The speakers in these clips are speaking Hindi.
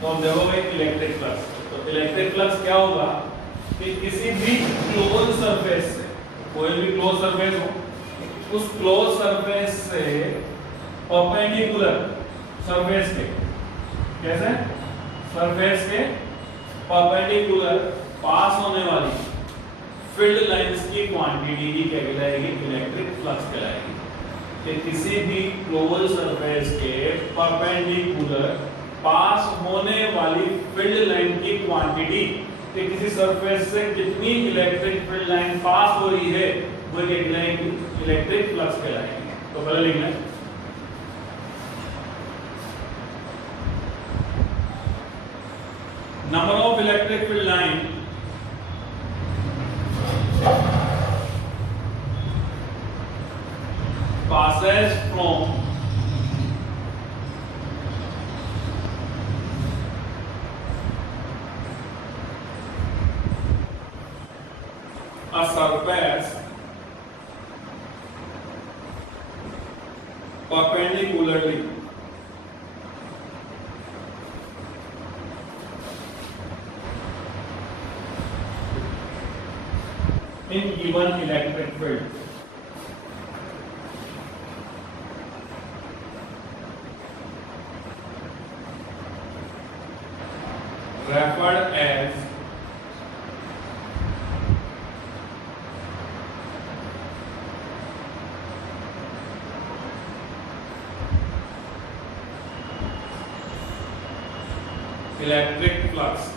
तो हम देखोगे इलेक्ट्रिक फ्लक्स। तो इलेक्ट्रिक फ्लक्स क्या होगा कि किसी भी क्लोज सरफेस से, कोई भी क्लोज सरफेस हो, उस क्लोज सरफेस से परपेंडिकुलर सरफेस के, कैसे सरफेस के परपेंडिकुलर पास होने वाली फील्ड लाइंस की क्वांटिटी ही क्या कहलाएगी, इलेक्ट्रिक फ्लक्स कहलाएगी। कि किसी भी क्लोज सरफेस के परपेंडिकुलर पास होने वाली फील्ड लाइन की क्वांटिटी, कि किसी सरफेस से कितनी इलेक्ट्रिक फील्ड लाइन पास हो रही है, वो क्या कहलाएगी, इलेक्ट्रिक फ्लक्स कहलाएगी। तो पहले लिखना है number of electric field line passes from a surface perpendicularly in given electric field. Referred as electric flux.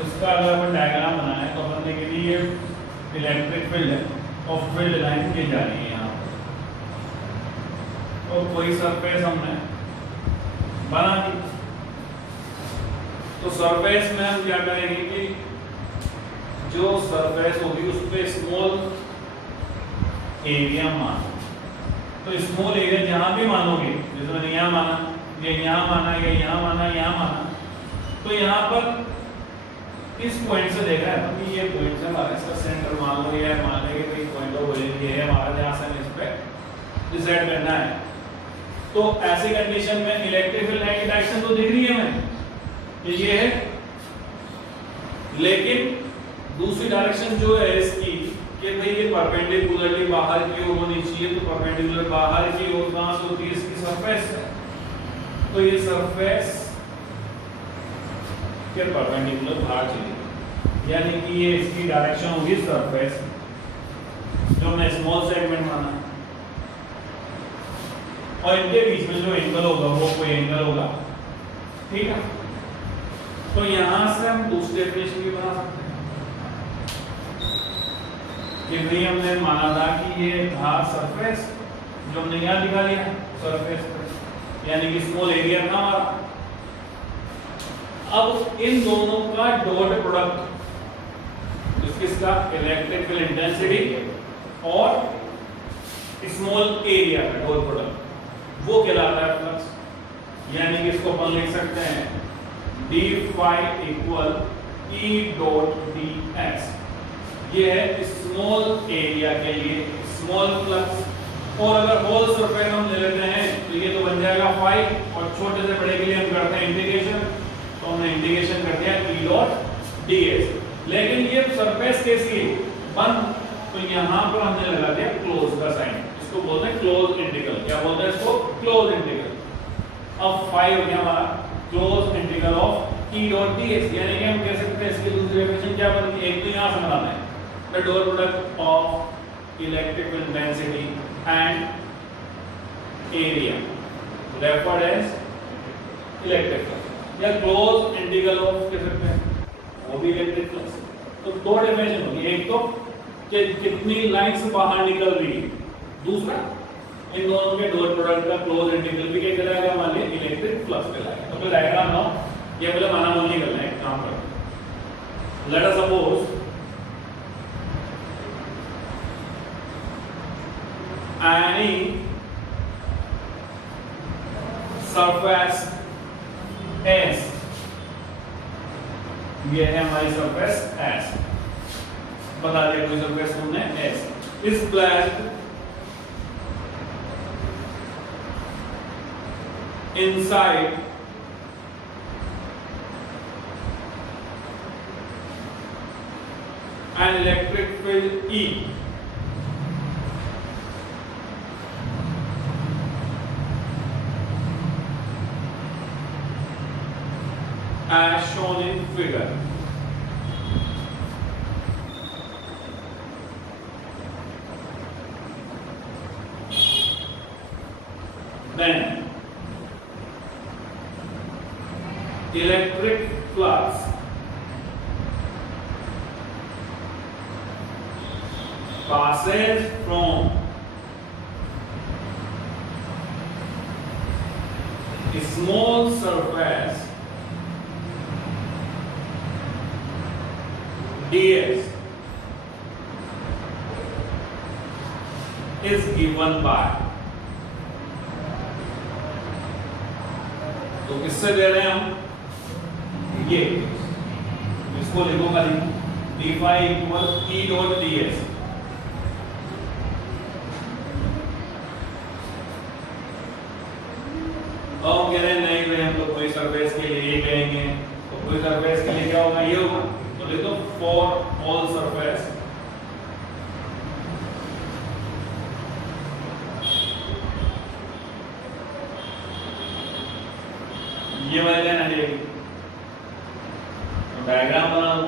उसका अगर अपन डायग्राम बनाए तो अपन देखेंगे ये इलेक्ट्रिक फील्ड है और फील्ड लाइन की जा रही है यहाँ पर। तो कोई सरफेस हमने बना दी, तो सरफेस में हम क्या करेंगे कि जो सरफेस होगी उस पे स्मॉल एरिया मानो। तो स्मॉल एरिया जहां भी मानोगे, जैसे मैंने यहाँ माना, ये यहाँ माना, या यहाँ माना, यहाँ माना, तो यहाँ पर इस पॉइंट से देखा है कि ये पॉइंट से हमारा इसका सेंटर मान लो, या मान लेंगे कोई पॉइंट ऑफ ओरिजिन ये है हमारा, जहाँ से हमें इस पे डिसाइड करना है। तो ऐसी कंडीशन में इलेक्ट्रिक फील्ड लाइन की डायरेक्शन तो दिख रही है हमें कि ये है, लेकिन दूसरी डायरेक्शन जो है इसकी कि भाई ये परपेंडिकुलरली बाहर की ओर होनी चाहिए। तो परपेंडिकुलर बाहर की ओर कहां से होती है, इसकी सरफेस है। तो ये सरफेस के परपेंडिकुलर बाहर चली, यानी कि ये इसकी डायरेक्शन होगी सरफेस, जो हमने स्मॉल सेगमेंट माना, और इनके बीच में जो एंगल होगा वो कोई एंगल होगा, ठीक है। तो यहां से हम दूसरी डेफिनेशन भी बना सकते हैं कि भाई हमने माना था कि ये था सरफेस, जो हमने यहाँ दिखा लिया सरफेस पर, यानी कि स्मॉल एरिया था हमारा। अब इन दोनों का डॉट प्रोडक्ट, इसका इलेक्ट्रिक फील्ड इंटेंसिटी और स्मॉल एरिया का डॉट प्रोडक्ट, वो कहलाता है फ्लक्स। यानी कि इसको अपन लिख सकते हैं d phi equal E dot ds। ये है स्मॉल एरिया के लिए स्मॉल फ्लक्स। और अगर होल सरफेस हम ले लेते हैं तो ये तो बन जाएगा phi, और छोटे से बड़े के लिए हम करते हैं इंटीग्रेशन, तो हमने इंटीग्रेशन कर दिया E डॉट ds। लेकिन ये सरफेस कैसी है, बंद, तो यहाँ पर हमने लगा दिया क्लोज का साइन, इसको बोलते हैं क्लोज इंटीग्रल। क्या बोलते हैं इसको, क्लोज इंटीग्रल। अब phi हो गया हमारा close integral of E dot ds, यानी कि हम कह सकते हैं इसकी दूसरी डेफिनेशन क्या बनती है, एक तो यहाँ से बनाना है the dot product of electric intensity and area referred as electric flux, या close integral of कह सकते हैं, वो भी इलेक्ट्रिक फ्लक्स। तो दो डेफिनेशन होगी, एक तो कि कितनी लाइंस बाहर निकल रही है, दूसरा इन दोनों के डॉट प्रोडक्ट का क्लोज इंटीग्रल भी क्या कहलाएगा, मान लीजिए इलेक्ट्रिक फ्लक्स कहलाएगा। तो फिर डायग्राम लो, ये पहले माना मूली करना है, काम करो। Let us suppose any surface S, ये है हमारी सरफेस S, बता दिया कोई सरफेस हमने S is placed inside an electric field E as shown in figure. Then electric flux passes from a small surface ds is given by, तो किससे दे रहे हैं हम, ये इसको लिखो खाली d phi equal E dot d s. अब हम कह रहे हैं नहीं भाई हम तो कोई सरफेस के लिए ये कहेंगे, तो कोई सरफेस के लिए क्या होगा, ये होगा, तो लिख दो फॉर ऑल सरफेस ये वाली लाइन आ जाएगी। तो डायग्राम बना दो,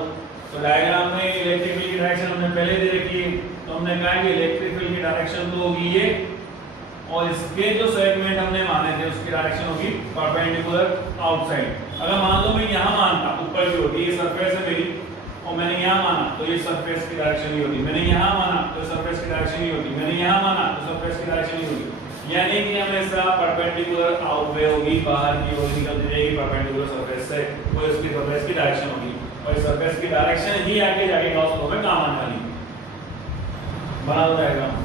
तो डायग्राम में इलेक्ट्रिक फील्ड की डायरेक्शन हमने पहले दे रखी है, तो हमने कहा कि इलेक्ट्रिक फील्ड की डायरेक्शन तो होगी ये, और इसके जो सेगमेंट हमने माने थे उसकी डायरेक्शन होगी परपेंडिकुलर आउटसाइड। अगर मान लो मैं यहाँ मानता ऊपर की होती, ये सरफेस है मेरी और मैंने यहाँ माना तो ये सरफेस की डायरेक्शन ही होती, मैंने यहाँ माना तो सरफेस की डायरेक्शन ही होती, मैंने यहाँ माना तो सरफेस की डायरेक्शन ही होती, यानी कि हमेशा परपेंडिकुलर आउटवे होगी, बाहर की ओर निकलती जाएगी परपेंडिकुलर सरफेस से, वो इसकी सरफेस की डायरेक्शन होगी, और इस सरफेस की डायरेक्शन ही आगे जाके गॉस लॉ में काम आने वाली है। बना दो डायग्राम।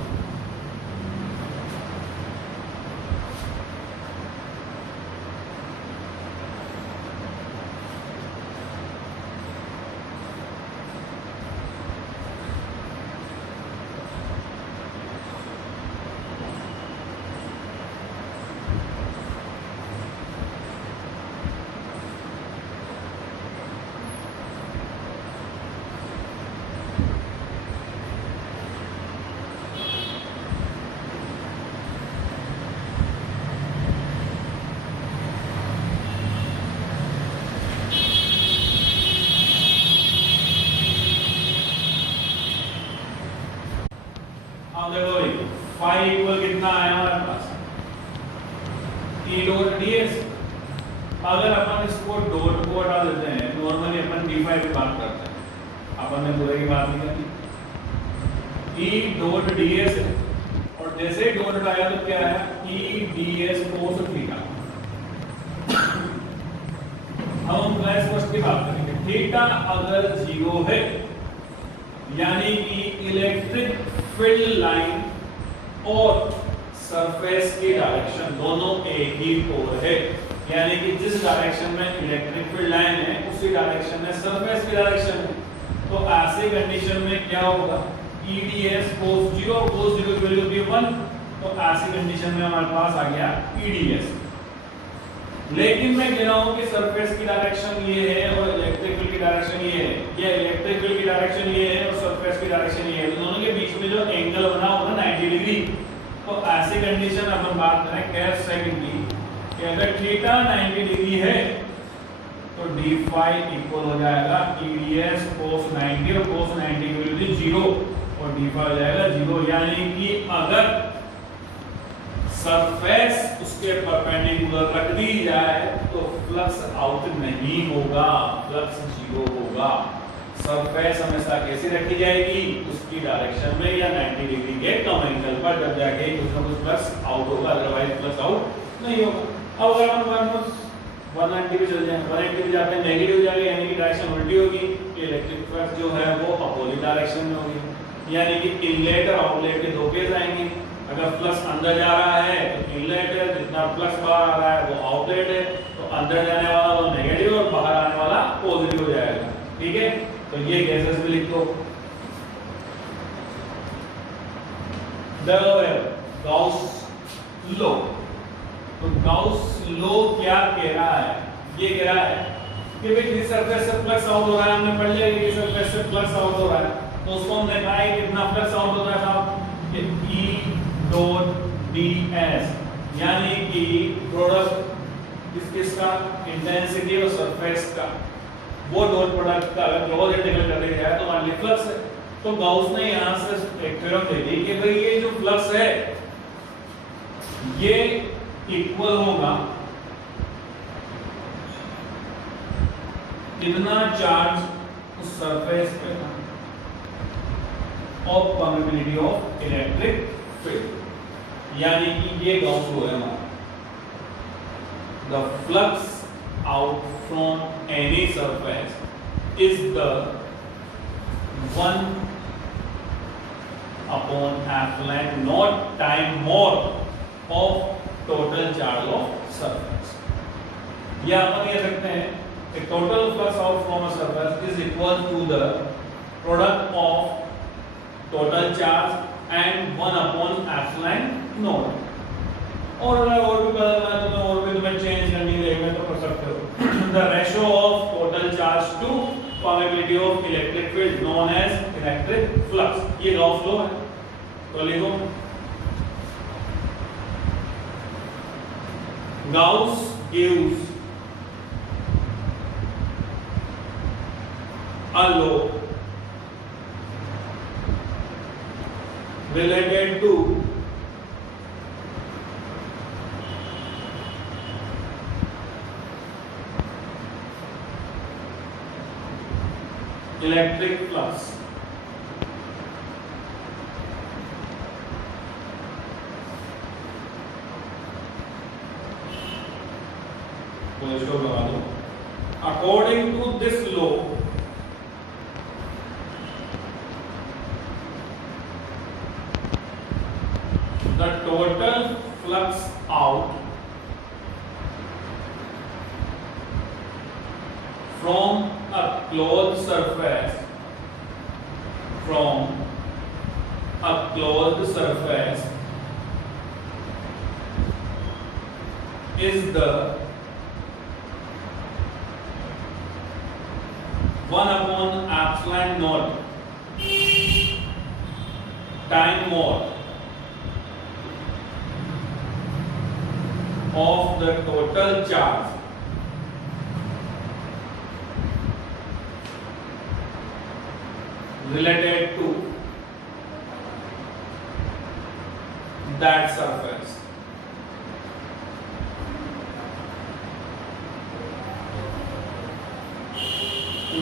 देखो भाई फाई इक्वल कितना आया हमारे पास, ई डॉट ds। अगर अपन इसको डॉट को हटा देते हैं, नॉर्मली अपन डी फाई की बात करते हैं, अपन ने पूरे की बात नहीं की, ई डॉट ds है, और जैसे ही डॉट हटाया तो क्या आया, ई ds cos थीटा। अब हम क्लास फर्स्ट की बात करेंगे, थीटा अगर 0 है यानी कि इलेक्ट्रिक फील्ड लाइन और सरफेस की डायरेक्शन दोनों एक ही ओर है, यानी कि जिस डायरेक्शन में इलेक्ट्रिक फील्ड लाइन है उसी डायरेक्शन में सरफेस की डायरेक्शन है, तो ऐसे कंडीशन में क्या होगा, EDS cos 0 की वैल्यू होती है 1, तो ऐसी कंडीशन में हमारे पास आ गया EDS। लेकिन मैं कह रहा हूं कि सरफेस की डायरेक्शन ये है और इलेक्ट्रिक फील्ड की डायरेक्शन ये है, या इलेक्ट्रिक फील्ड की डायरेक्शन ये है और सरफेस की डायरेक्शन ये है, तो दोनों के बीच में जो एंगल बना होगा 90 डिग्री, तो ऐसी कंडीशन अपन बात करें केस सेकंड की कि अगर थीटा 90 डिग्री है तो d फाई इक्वल हो जाएगा EDS cos 90, और cos 90 की वैल्यू 0 और d फाई हो जाएगा 0, यानी कि अगर सरफेस उसके परपेंडिकुलर रख दी जाए तो फ्लक्स आउट नहीं होगा, फ्लक्स 0 होगा। सरफेस हमेशा कैसी रखी जाएगी, उसकी डायरेक्शन में या 90 डिग्री के कम एंगल पर, जब जाके कुछ ना कुछ फ्लक्स आउट होगा, अदरवाइज फ्लक्स आउट नहीं होगा। अब अगर हम 190 पे चल जाए, 180 पे जाते हैं नेगेटिव हो जाएगा, यानी कि डायरेक्शन उल्टी होगी, इलेक्ट्रिक फ्लक्स जो है वो अपोजिट डायरेक्शन में होगी, यानी कि इनलेट और आउटलेट के दो केस आएंगे। अगर फ्लक्स अंदर जा रहा है तो इनलेट है, जितना फ्लक्स बाहर आ रहा है वो आउटलेट है, तो अंदर जाने वाला वो नेगेटिव और बाहर आने वाला पॉजिटिव हो जाएगा। ठीक है, तो ये गैसेस भी लिख दो। Gauss law. तो गाउस लॉ क्या कह रहा है? ये कह रहा है कि भाई किस सरफेस से फ्लक्स आउट हो रहा है, हमने पढ़ लिया कि किस सरफेस से फ्लक्स आउट हो रहा है, तो उसको हमने कहा है कितना फ्लक्स आउट हो रहा था कि E डॉट ds, यानी कि प्रोडक्ट किसका, इंटेंसिटी और सरफेस का, वो डॉट प्रोडक्ट का अगर क्लोज इंटीग्रल कर दिया जाए तो मान ली फ्लक्स है। तो गाउस ने यहां से एक थ्योरम दे दी कि भाई ये जो फ्लक्स है ये इक्वल होगा कितना चार्ज उस सरफेस पे of permeability of electric field, यानी कि ये गाउस लॉ है हमारा। The flux out from any surface is the 1 upon f length not time more of total charge of surface। या अपन कह सकते हैं कि total flux out from a surface is equal to the product of total charge and 1 upon f length not। और भी बदलना है तो और भी तुम्हें चेंज करनी रहेगा तो कर सकते हो। The ratio of total charge to permeability of electric field known as electric flux, ये गाउस लॉ है। तो लिखो Gauss gives a law related to electric flux. तो इसको लगा दो। According to this law the total flux out from a closed surface is the 1 upon epsilon naught time more of the total charge related to that surface।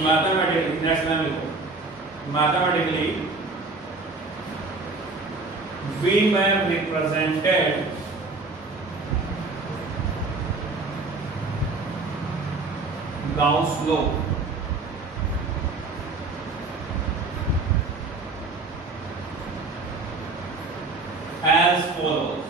Mathematically, next line लिखो, mathematically we may represented Gauss law as follows।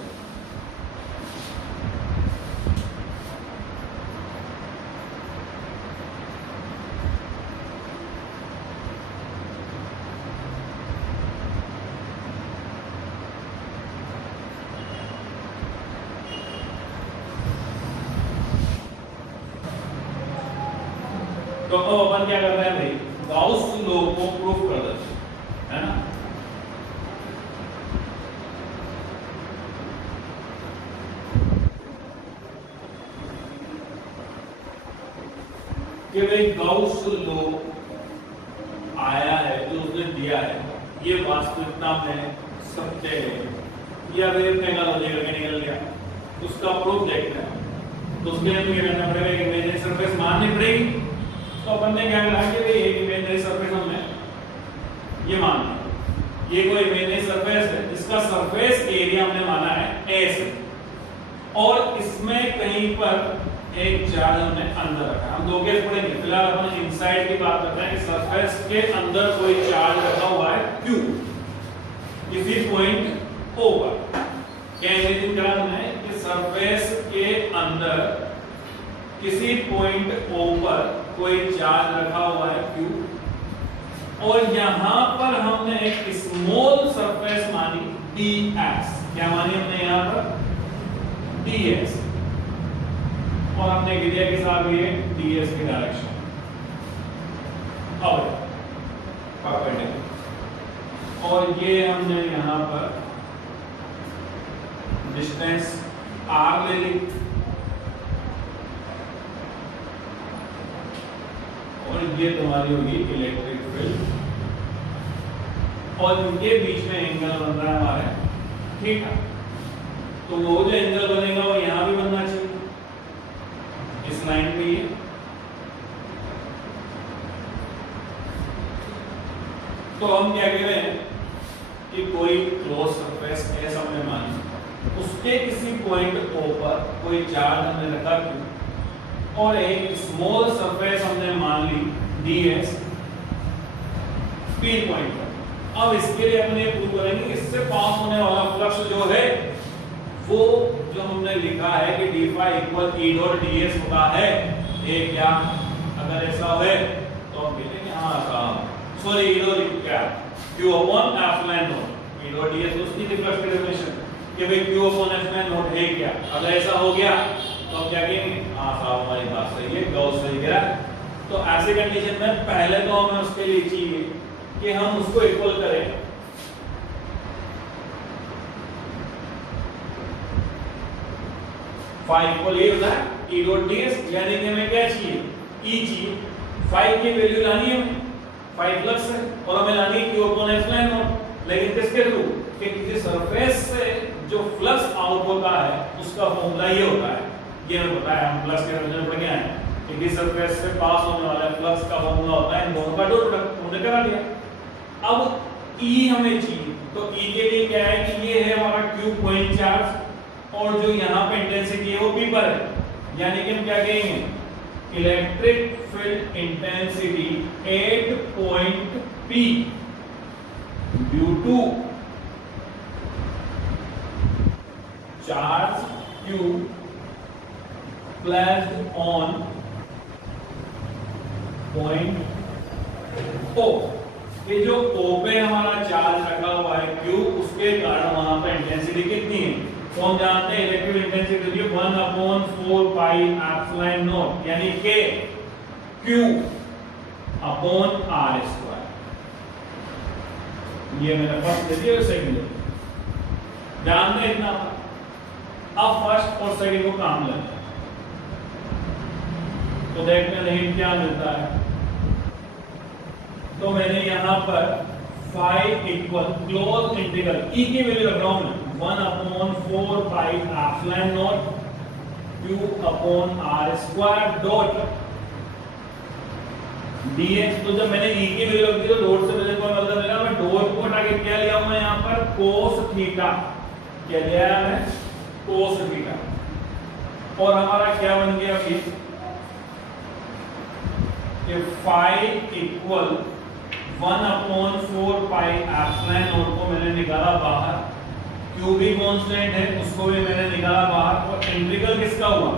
तो अब अपन क्या कर रहे हैं भाई, गाउस लॉ को प्रूफ कर देते हैं, है ना। कि भाई गाउस लॉ आया है जो उसने दिया है ये वास्तविकता में सत्य है या मैकेनिकल हो जाएगा, निकल गया, उसका प्रूफ देखते हैं। तो उसके लिए क्या करना पड़ेगा, इमेजिनरी सरफेस माननी पड़ेगी। तो अपन ने क्या कहा कि भाई एक इमेजिनरी सरफेस हमने ये मान लिया, ये कोई इमेजिनरी सरफेस है जिसका सरफेस एरिया हमने माना है S और इसमें कहीं पर एक चार्ज हमने अंदर रखा। हम दो केस पढ़ेंगे, फिलहाल अपन इनसाइड की बात करते हैं कि सरफेस के अंदर कोई चार्ज रखा हुआ है Q किसी पॉइंट O पर। क्या इमेजिन करा हमने कि सरफेस के अंदर किसी पॉइंट O पर कोई चार्ज रखा हुआ है Q और यहां पर हमने एक स्मॉल सरफेस मानी ds, क्या मानी हमने यहाँ पर ds, और हमने दिया के साथ ये ds की डायरेक्शन और परपेंडिकुलर, और ये हमने यहाँ पर डिस्टेंस r ले ली, और ये तुम्हारी होगी इलेक्ट्रिक फील्ड, और इनके बीच में एंगल बन रहा है हमारे थीटा। तो वो जो एंगल बनेगा वो यहां भी बनना चाहिए, इस लाइन पे ये। तो हम क्या कह रहे हैं कि कोई क्लोज सरफेस एस हमने मानी, उसके किसी पॉइंट O पर कोई चार्ज हमने रखा Q, और एक स्मॉल सरफेस हमने मान ली ds P पॉइंट पर। अब इसके लिए हमने प्रूव करेंगे इससे पास होने वाला फ्लक्स जो है वो जो हमने लिखा है कि d phi equal E dot ds होता है, ये क्या अगर ऐसा है तो हम लिखेंगे हाँ साहब सॉरी E डॉट क्या Q upon F line note E dot ds उसकी फ्लक्स की डेफिनेशन कि भाई Q upon F line note है क्या। अगर ऐसा हो गया तो हम क्या कहेंगे हाँ साहब हमारी बात सही है, गॉस सही कह रहा है। तो ऐसे कंडीशन में पहले तो हमें उसके लिए चाहिए कि हम उसको इक्वल करें फाई इक्वल ये होता है E डॉट ds, यानी कि हमें क्या चाहिए E चाहिए, फाई की वैल्यू लानी है हमें, फाई फ्लक्स है, और हमें लानी है Q upon F line note, लेकिन किसके थ्रू कि किसी सरफेस से जो फ्लक्स आउट होता है उसका फॉर्मूला ये होता है, ये हमें पता है, हम फ्लक्स के रिलेशन पढ़ के आए हैं कि किसी सरफेस से पास होने वाला फ्लक्स का फॉर्मूला होता है इन दोनों का डॉट प्रोडक्ट, हमने करा दिया। अब E हमें चाहिए, तो E के लिए क्या है कि ये है हमारा Q पॉइंट चार्ज, और जो यहाँ पे इंटेंसिटी है वो P पर है, यानी कि हम क्या कहेंगे electric field intensity at point P due to charge Q placed on point O। ये जो O पे हमारा चार्ज रखा हुआ है Q, उसके कारण वहां पर इंटेंसिटी कितनी है, तो हम जानते हैं इलेक्ट्रिक इंटेंसिटी होती है 1/4 पाई एप्सिलॉन नॉट, यानी कि Q अपॉन R स्क्वायर। ये मैंने फर्स्ट दे दिया, सेकंड ध्यान में इतना। अब फर्स्ट और सेकंड को काम लेते हैं तो देखते नहीं क्या मिलता है। तो मैंने यहां पर phi equal closed integral E की वैल्यू रख रहा हूं मैं 1/4 pi epsilon naught Q upon R square dot dx। तो जब मैंने E की वैल्यू रख दी तो डॉट से मुझे कोई मतलब मिला, मैं डॉट को हटा के क्या लिया हूं मैं यहां पर cos थीटा, क्या लिया है मैं cos थीटा, और हमारा क्या बन गया अभी कि phi equal 1/4 pi epsilon naught को मैंने निकाला बाहर, Q भी कांस्टेंट है उसको भी मैंने निकाला बाहर, और इंटीग्रल किसका हुआ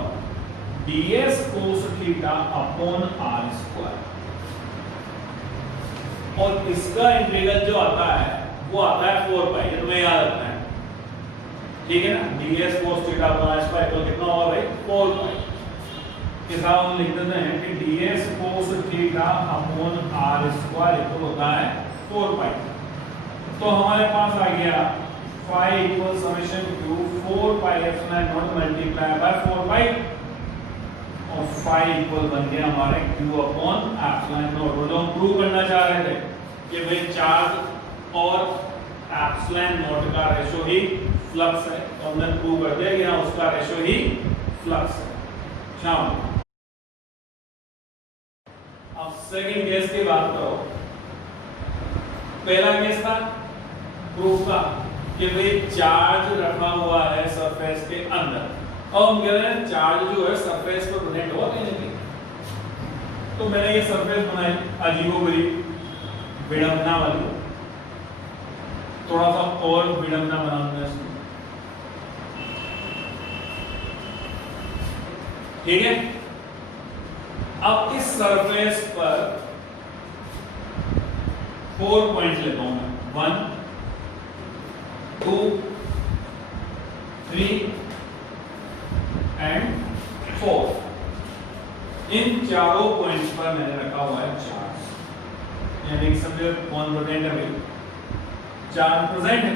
ds cos theta upon r square, और इसका इंटीग्रल जो आता है वो आता है 4 पाई, ये तुम्हें याद रखना है, ठीक है ना। ds cos theta upon r square तो कितना होगा भाई 4 पाई। के साथ हम लिख देते हैं कि ds cos theta upon r square equal होता है 4 पाई। तो हमारे पास आ गया phi equal summation q 4 pi epsilon naught multiply by 4 pi, और फाई इक्वल बन गया हमारे q अपॉन एप्सिलॉन नॉट। जो हम प्रूव करना चाह रहे थे कि भाई चार्ज और एप्सिलॉन नॉट का रेशो ही फ्लक्स है, तो हमने प्रूव कर दिया कि हाँ उसका रेशो ही फ्लक्स है। शाम अब सेकंड केस की बात करो। पहला केस था प्रूफ का कि भाई चार्ज रखा हुआ है सरफेस के अंदर, और हम कह रहे हैं चार्ज जो है सरफेस पर प्रेजेंट हुआ कहीं नहीं। तो मैंने ये सरफेस बनाई अजीबोगरीब विडंबना वाली, थोड़ा सा और विडंबना बनाऊंगा इसमें, ठीक है। अब इस सरफेस पर 4 पॉइंट लेता हूं मैं, 1 2, 3 एंड 4। इन चारों पॉइंट्स पर मैंने रखा हुआ है चार्ज, यानी कि सब जगह कौन प्रेजेंट है भाई? चार्ज प्रेजेंट है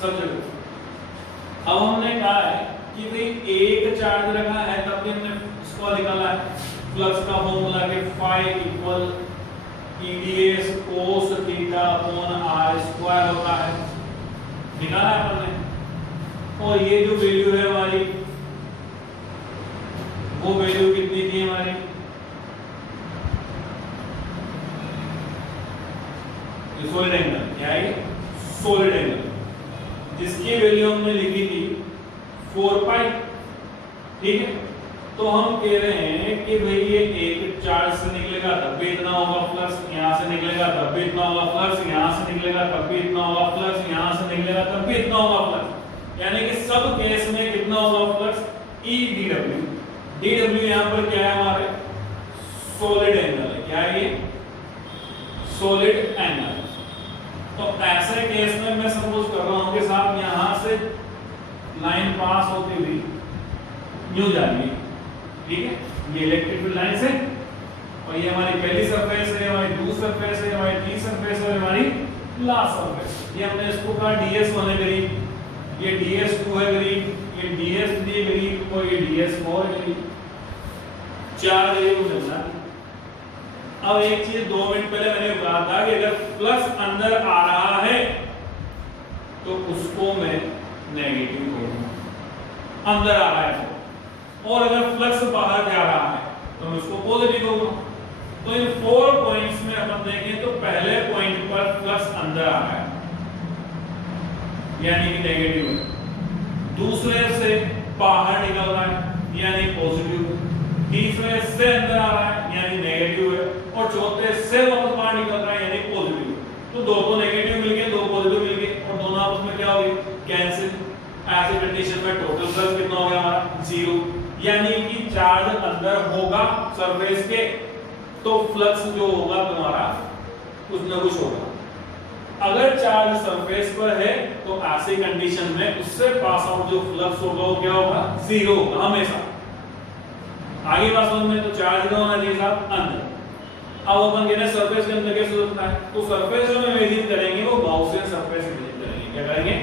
सब जगह। अब हमने कहा है कि भाई एक चार्ज रखा है, तब भी हमने इसको निकाला है फ्लक्स का फॉर्मूला के phi equal EDS cos theta upon r square होता है, निकाला है हमने। और ये जो वैल्यू है हमारी, वो वैल्यू कितनी थी हमारी? सॉलिड एंगल, क्या है? सॉलिड एंगल, जिसकी वैल्यू हमने लिखी थी 4 पाई। ठीक है, तो हम कह रहे हैं कि भाई ये एक चार्ज से निकलेगा तब भी इतना होगा फ्लक्स, यहां से निकलेगा तब भी इतना होगा फ्लक्स, यहां से निकलेगा तब भी इतना होगा फ्लक्स, यहां से निकलेगा तब भी इतना होगा फ्लक्स, यानी कि सब केस में कितना होगा फ्लक्स? E dw। dw यहां पर क्या है हमारे? सॉलिड एंगल है। क्या है ये? Solid angle. तो ऐसे केस में मैं सपोज कर रहा हूं कि साहब यहां से लाइन पास होती हुई यूं जा रही है, ठीक है, ये इलेक्ट्रिक फील्ड लाइन से, और ये हमारी पहली सरफेस है, हमारी दूसरी सरफेस है, हमारी तीसरी सरफेस है, हमारी लास्ट सरफेस। ये हमने इसको कहा ds1 है करीब, ये ds2 है करीब, ये ds3 है करीब, और ये ds4 है करीब। चार वैल्यू मिलना। अब एक चीज 2 मिनट पहले मैंने कहा था कि अगर फ्लक्स अंदर आ रहा है तो उसको मैं नेगेटिव करूंगा, अंदर आ रहा है तो, और अगर फ्लक्स बाहर जा रहा है तो मैं उसको पॉजिटिव करूंगा। तो इन 4 पॉइंट्स में अपन देखें तो पहले पॉइंट पर फ्लक्स अंदर आ रहा है, यानी कि नेगेटिव है, दूसरे से बाहर निकल रहा है यानी पॉजिटिव है, तीसरे से अंदर आ रहा है यानी नेगेटिव है, और चौथे से वापस बाहर निकल रहा है यानी पॉजिटिव है। तो दो तो नेगेटिव मिल गए, दो पॉजिटिव मिल गए, और दोनों आपस में क्या हो गए? कैंसिल। ऐसे कंडीशन में टोटल फ्लक्स कितना हो गया हमारा? 0, यानी कि चार्ज अंदर होगा सरफेस के तो फ्लक्स जो होगा तुम्हारा कुछ ना कुछ होगा। अगर चार्ज सरफेस पर है तो ऐसी कंडीशन में उससे पास आउट जो फ्लक्स होगा वो क्या होगा? 0 होगा हमेशा। आगे बात समझ में, तो चार्ज का होना चाहिए साहब अंदर। अब अपन कहते हैं सरफेस के अंदर कैसे होता है, तो सरफेस जो हम इमेजिन करेंगे वो गाउसियन सरफेस इमेजिन करेंगे। क्या करेंगे?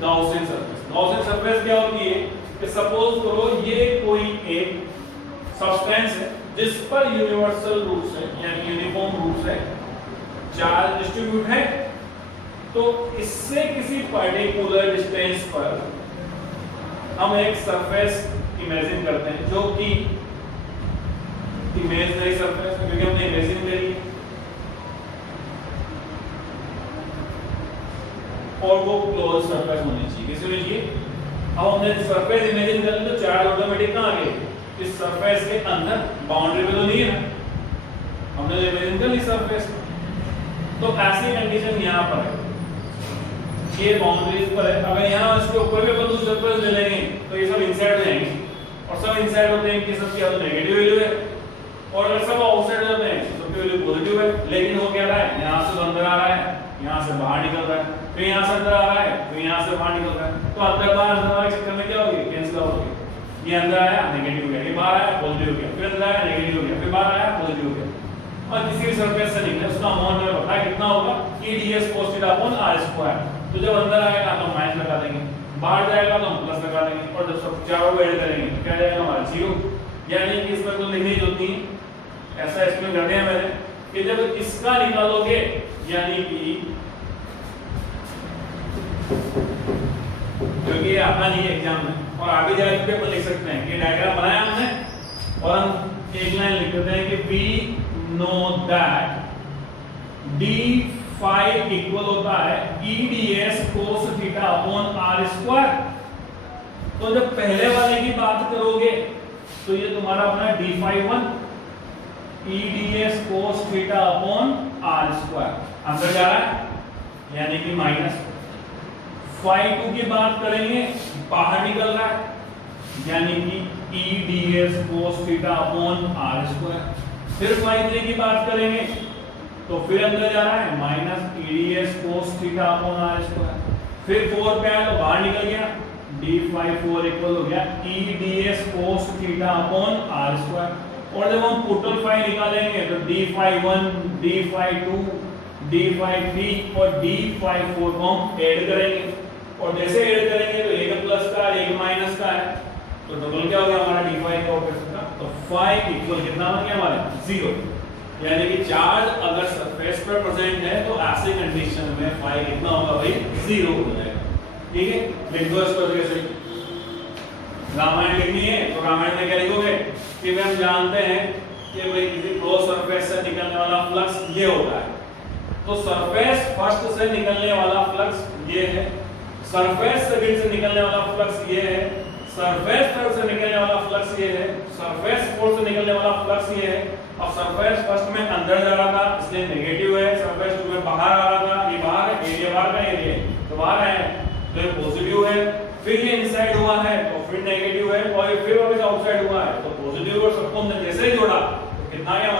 Gaussian surface. गाउसियन सरफेस क्या होती है कि सपोज करो ये कोई एक सब्सटेंस है जिस पर यूनिवर्सल रूप से यानी यूनिफॉर्म रूप से चार्ज डिस्ट्रीब्यूट है, तो इससे किसी पर्टिकुलर डिस्टेंस पर हम एक सरफेस इमेजिन करते हैं जो कि इमेजिनरी सरफेस है, क्योंकि हमने इमेजिन करी और वो क्लोज सरफेस होनी चाहिए। किस होनी चाहिए? अब हमने सरफेस इमेजिन कर ली तो चार्ज ऑटोमेटिक कहां आ गए? इस सरफेस के अंदर, बाउंड्री पे तो नहीं है ना, हमने जो इमेजिन कर ली सरफेस। तो ऐसी कंडीशन यहां पर है, ये बाउंड्रीज पर है। अगर यहां इसके ऊपर भी अपन दूसरी सरफेस ले लेंगे तो ये सब इनसाइड हो जाएंगे, और सब इनसाइड होते हैं कि सब क्या नेगेटिव वैल्यू है, और अगर सब आउटसाइड होते हैं तो सबकी वैल्यू पॉजिटिव है। लेकिन वो क्या रहा है? यहां से अंदर आ रहा है, यहां से बाहर निकल रहा है, फिर यहां से अंदर आ रहा है, फिर यहां से बाहर निकल रहा है। तो अंदर बाहर चक्कर में क्या हो गया? कैंसिल हो गया। ये अंदर आया नेगेटिव हो गया, ये बाहर आया पॉजिटिव हो गया, फिर अंदर आया नेगेटिव हो गया, फिर बाहर आया पॉजिटिव हो गया। और किसी भी सरफेस से निकले उसका अमाउंट हमें पता है कितना होगा? EDS cos theta upon r square. तो जब अंदर आएगा तो माइनस लगा देंगे, बाहर जाएगा तो हम प्लस लगा देंगे, और जब सब चारों को ऐड करेंगे तो क्या जाएगा हमारा? 0। यानी कि इसमें तो लिखनी होती है, ऐसा एक्सप्लेन कर दिया मैंने कि जब इसका निकालोगे यानी कि जो कि आता नहीं है एग्जाम में, और आगे जाके अपन लिख सकते हैं कि डायग्राम बनाया हमने और हम एक लाइन लिख देते हैं कि we know that d phi equal होता है EDS cos theta upon r square. तो जब पहले वाले की बात करोगे तो ये तुम्हारा अपना d phi 1 EDS cos theta upon r square अंदर जा रहा है यानी कि माइनस। phi 2 की बात करेंगे बाहर निकल रहा है यानी कि EDS cos theta upon r square. फिर phi 3 की बात करेंगे तो फिर अंदर जा रहा है minus EDS cos theta upon r square. फिर 4 पे आया तो बाहर निकल गया, d phi 4 इक्वल हो गया e ds cos theta upon r square. और जब हम टोटल फाई निकालेंगे तो d phi 1, d phi 2, d phi 3 और d phi 4 को हम ऐड करेंगे, और जैसे ऐड करेंगे तो एक प्लस का एक माइनस का है, तो टोटल क्या हो गया हमारा d phi का ऑपरेशन का, तो phi इक्वल कितना बन गया हमारा 0। यानी कि चार्ज अगर सरफेस पर प्रेजेंट है तो ऐसे कंडीशन में phi कितना होगा भाई 0 हो जाएगा। ठीक है, लिख दो इसको कैसे, रामायण लिखनी है तो रामायण में क्या लिखोगे कि भाई हम जानते हैं कि भाई किसी क्लोज सरफेस से निकलने वाला फ्लक्स ये होता है, तो सरफेस फर्स्ट से निकलने वाला फ्लक्स ये है, सरफेस सेकंड से निकलने वाला फ्लक्स ये है, सरफेस थर्ड से निकलने वाला फ्लक्स ये है, सरफेस फोर्थ से निकलने वाला फ्लक्स ये है। अब सरफेस फर्स्ट में अंदर जा रहा था इसलिए नेगेटिव है, सरफेस टू में बाहर आ रहा था, ये बाहर है, एरिया बाहर का एरिया तो बाहर है तो ये पॉजिटिव है, फिर ये इनसाइड हुआ है तो फिर नेगेटिव है, और ये फिर वापस आउटसाइड हुआ है तो पॉजिटिव, और सबको हमने जैसे ही जोड़ा तो कितना आया